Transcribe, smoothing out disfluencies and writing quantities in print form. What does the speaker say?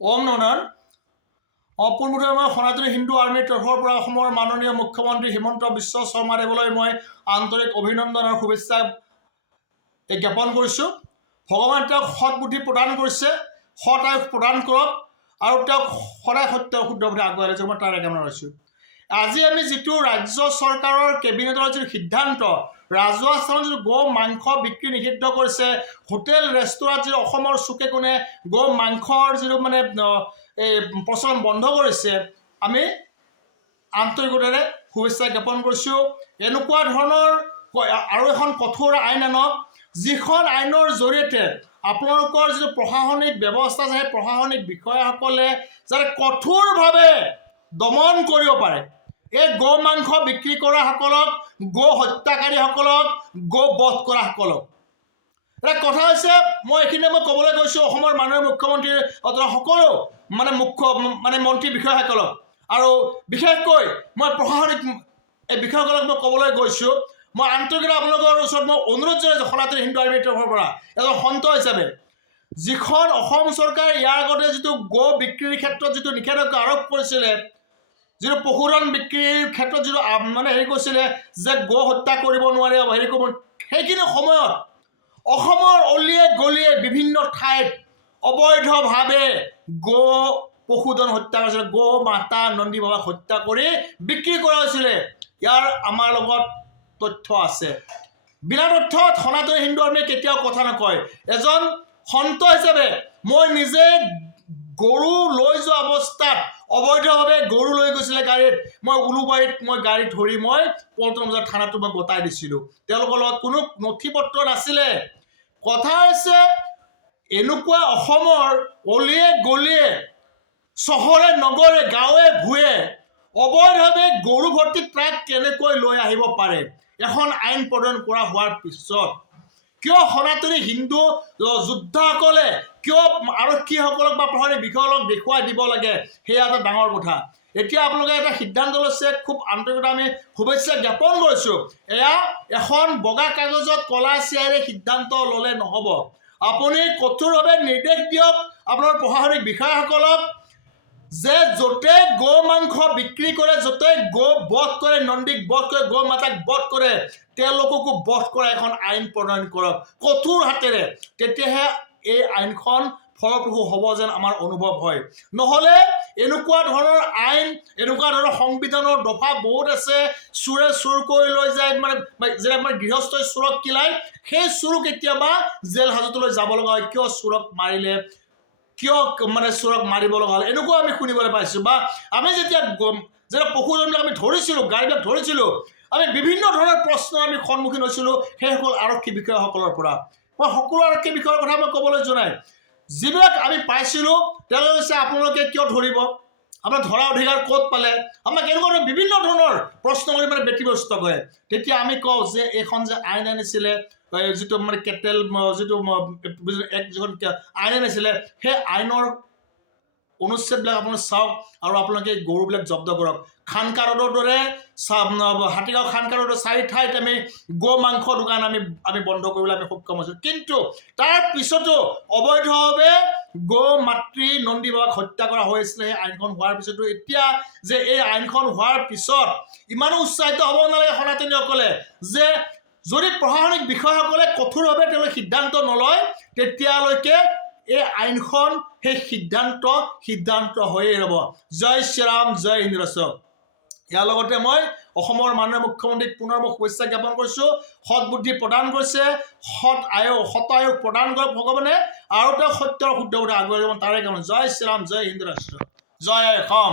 ওম নমঃ পোনপ্ৰথমে মই সনাতনী হিন্দু আৰ্মীৰ তৰফৰ পৰা অসমৰ মাননীয় মুখ্যমন্ত্ৰী হিমন্ত বিশ্ব শৰ্মাদেৱলৈ মই আন্তৰিক অভিনন্দন আৰু শুভেচ্ছা জ্ঞাপন কৰিছোঁ। ভগৱানে তেওঁক সৎ বুদ্ধি প্ৰদান কৰিছে, সৎ আয়ুস প্ৰদান কৰক আৰু তেওঁক সদায় সত্য শুদ্ধ পথে আগুৱাই লৈ যাব, মই তাৰ কামনা কৰিছোঁ। আজি আমি যিটো ৰাজ্য চৰকাৰৰ কেবিনেটৰ যিটো সিদ্ধান্ত, ৰাজহুৱা স্থানত যিটো গো মাংস বিক্ৰী নিষিদ্ধ কৰিছে, হোটেল ৰেষ্টুৰাঁত যিটো অসমৰ চুকে কোণে গো মাংসৰ যিটো এই প্ৰচলন বন্ধ কৰিছে, আমি আন্তৰিকতাৰে শুভেচ্ছা জ্ঞাপন কৰিছোঁ। এনেকুৱা ধৰণৰ আৰু এখন কঠোৰ আইন আনক, যিখন আইনৰ জৰিয়তে আপোনালোকৰ যিটো প্ৰশাসনিক ব্যৱস্থা আছে, সেই প্ৰশাসনিক বিষয়াসকলে যাতে কঠোৰভাৱে দমন কৰিব পাৰে এই গো মাংস বিক্ৰী কৰাসকলক, গো হত্যাকাৰীসকলক, গো বধ কৰাসকলক। এটা কথা হৈছে, মই এইখিনিতে মই ক'বলৈ গৈছোঁ অসমৰ মাননীয় মুখ্যমন্ত্ৰীৰ সকলো মন্ত্ৰী বিষয়াসকলক, আৰু বিশেষকৈ মই প্ৰশাসনিক এই বিষয়াসকলক মই ক'বলৈ গৈছোঁ, মই আন্তৰিকতা আপোনালোকৰ ওচৰত মই অনুৰোধ জনাইছোঁ সনাতনী হিন্দু আৰ্মীৰ তৰফৰ পৰা এজন সন্ত হিচাপে, যিখন অসম চৰকাৰে ইয়াৰ আগতে যিটো গো বিক্ৰীৰ ক্ষেত্ৰত যিটো নিষেধাজ্ঞা আৰোপ কৰিছিলে, যিটো পশুধন বিক্ৰীৰ ক্ষেত্ৰত যিটো হেৰি কৰিছিলে যে গো হত্যা কৰিব নোৱাৰে, হেৰি কৰিব, সেইখিনি সময়ত অসমৰ অলিয়ে গলিয়ে বিভিন্ন ঠাইত অবৈধভাৱে গো পশুধন হত্যা কৰিছিলে, গো মাতা নন্দী বাবাক হত্যা কৰি বিক্ৰী কৰা হৈছিলে। ইয়াৰ আমাৰ লগত তথ্য আছে। বিনা তথ্যত সনাতনী হিন্দু আৰ্মীয়ে কেতিয়াও কথা নকয়। এজন সন্ত হিচাপে মই নিজে গৰু লৈ যোৱা অৱস্থাত অবৈধভাৱে গৰু লৈ গৈছিলে গাড়ীত, মই উলুবাৰীত মই গাড়ী ধৰি মই পল্টন বজাৰ থানাটো মই গতাই দিছিলোঁ। তেওঁলোকৰ লগত কোনো নথি পত্ৰ নাছিলে। কথা হৈছে, এনেকুৱা অসমৰ অলিয়ে গলিয়ে, চহৰে নগৰে, গাঁৱে ভূঞে অবৈধভাৱে গৰু ভৰ্তি ট্ৰাক কেনেকৈ লৈ আহিব পাৰে? এখন আইন প্ৰণয়ন কৰা হোৱাৰ পিছত কিয় সনাতনী হিন্দু যোদ্ধাসকলে, কিয় আৰক্ষীসকলক বা প্ৰশাসনিক বিষয়াসকলক দেখুৱাই দিব লাগে, সেয়া এটা ডাঙৰ কথা। এতিয়া আপোনালোকে এটা সিদ্ধান্ত লৈছে, খুব আন্তৰিকতা আমি শুভেচ্ছা জ্ঞাপন কৰিছোঁ। এয়া এখন বগা কাগজত কলা চিয়াৰে সিদ্ধান্ত ল'লে নহ'ব। আপুনি কঠোৰভাৱে নিৰ্দেশ দিয়ক আপোনাৰ প্ৰশাসনিক বিষয়াসকলক যে য'তে গো মাংস বিক্ৰী কৰে, য'তে গো বধ কৰে, নন্দীক বধ কৰে, গো মাতাক বধ কৰে, তেওঁলোককো বধ কৰা এখন আইন প্ৰণয়ন কৰক কঠোৰ হাতেৰে। তেতিয়াহে এই আইনখন ফলপ্ৰসূ হ'ব যেন আমাৰ অনুভৱ হয়। নহ'লে এনেকুৱা ধৰণৰ আইন, এনেকুৱা ধৰণৰ সংবিধানৰ দফা বহুত আছে, চোৰে চোৰ কৰি লৈ যায়, যেনে গৃহস্থই চোৰক কিলাই, সেই চোৰো কেতিয়াবা জেল হাজতলৈ যাব লগা হয়। কিয় চোৰক মাৰিলে, কিয় চোৰক মাৰিব লগা হ'ল, এনেকুৱা আমি শুনিবলৈ পাইছোঁ। বা আমি যেতিয়া পশুধনবিলাক আমি ধৰিছিলোঁ, গাড়ীবিলাক ধৰিছিলোঁ, আমি বিভিন্ন ধৰণৰ প্ৰশ্ন আমি সন্মুখীন হৈছিলোঁ সেইসকল আৰক্ষী বিষয়াসকলৰ পৰা। মই সকলো আৰক্ষী বিষয়াৰ কথা মই ক'বলৈ জনাই, যিবিলাক আমি পাইছিলোঁ, তেওঁলোকে কৈছে আপোনালোকে কিয় ধৰিব, আপোনাৰ ধৰা অধিকাৰ ক'ত পালে, আমাক এনেকুৱা ধৰণৰ বিভিন্ন ধৰণৰ প্ৰশ্ন কৰি ব্যতিব্যস্ত কৰে। তেতিয়া আমি কওঁ যে এইখন যে আইন আনিছিলে, যিটো কেটেল যিটো যিখন আইন আনিছিলে, সেই আইনৰ অনুচ্ছেদবিলাক আপোনালোকে চাওক আৰু আপোনালোকে গৰুবিলাক জব্দ কৰক। খানকা ৰোডৰ দৰে, হাতীগাঁও খানকা ৰোডৰ 4 ঠাইত আমি গো মাংস দোকান আমি বন্ধ কৰিবলৈ আমি সক্ষম হৈছোঁ। কিন্তু তাৰ পিছতো অবৈধভাৱে গো মাতৃ নন্দী বাবাক হত্যা কৰা হৈছিলে। সেই আইনখন হোৱাৰ পিছতো এতিয়া যে এই আইনখন হোৱাৰ পিছত ইমানো উৎসাহিত হ'ব নালাগে সনাতনীসকলে, যে যদি প্ৰশাসনিক বিষয়াসকলে কঠোৰভাৱে তেওঁলোকে সিদ্ধান্ত নলয়, তেতিয়ালৈকে এই আইনখন সেই সিদ্ধান্ত হৈয়ে ৰ'ব। জয় শ্ৰীৰাম, জয় হিন্দ ৰাষ্ট্ৰ। ইয়াৰ লগতে মই অসমৰ মাননীয় মুখ্যমন্ত্ৰীক পুনৰ মই শুভেচ্ছা জ্ঞাপন কৰিছোঁ। সৎ বুদ্ধি প্ৰদান কৰিছে, সৎ আয়ুস প্ৰদান কৰক ভগৱানে, আৰু তেওঁ সত্য শুদ্ধ পথে আগুৱাই যাব, তাৰে কাম। জয় শ্ৰীৰাম, জয় হিন্দ ৰাষ্ট্ৰ, জয় অসম।